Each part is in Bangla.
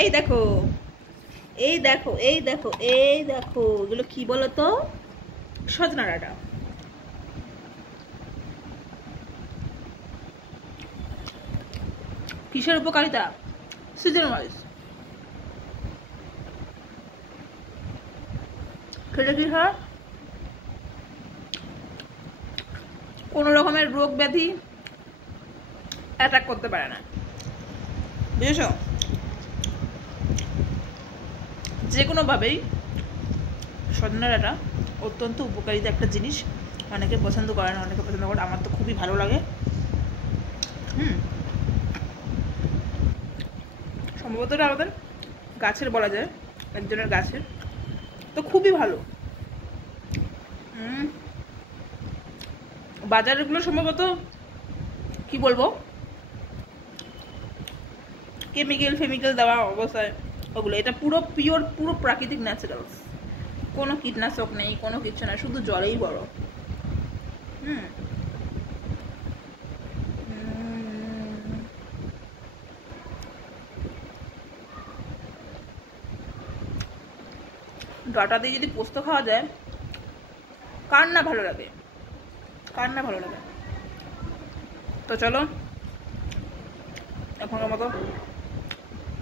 এই দেখো, এই দেখো, এই দেখো, এই দেখো, এগুলো কি বলো তো? সজনা ডাঁটা। কিসের উপকারিতা? সিজন ওয়াইজ খেলে কি হয়? কোনো রকমের রোগ ব্যাধি অ্যাটাক করতে পারে না, বুঝেছ? যে কোনোভাবেই সজনা ডাঁটা অত্যন্ত উপকারিতা একটা জিনিস। অনেকে পছন্দ করে না, অনেকে পছন্দ করে, আমার তো খুবই ভালো লাগে। সম্ভবত এটা আমাদের গাছের বলা যায়, একজনের গাছের, তো খুবই ভালো। বাজারেরগুলো সম্ভবত কি বলবো, কেমিক্যাল ফেমিক্যাল দেওয়া অবস্থায় ওগুলো। এটা পুরো পিওর, পুরো প্রাকৃতিক ন্যাচারাল, কোনো কীটনাশক নেই, কোনো কিছু না, শুধু জলেই বড়। ডাটা দিয়ে যদি পোস্ত খাওয়া যায়, কার না ভালো লাগে, কার না ভালো লাগে? তো চলো এখনের মতো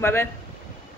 বাই বাই।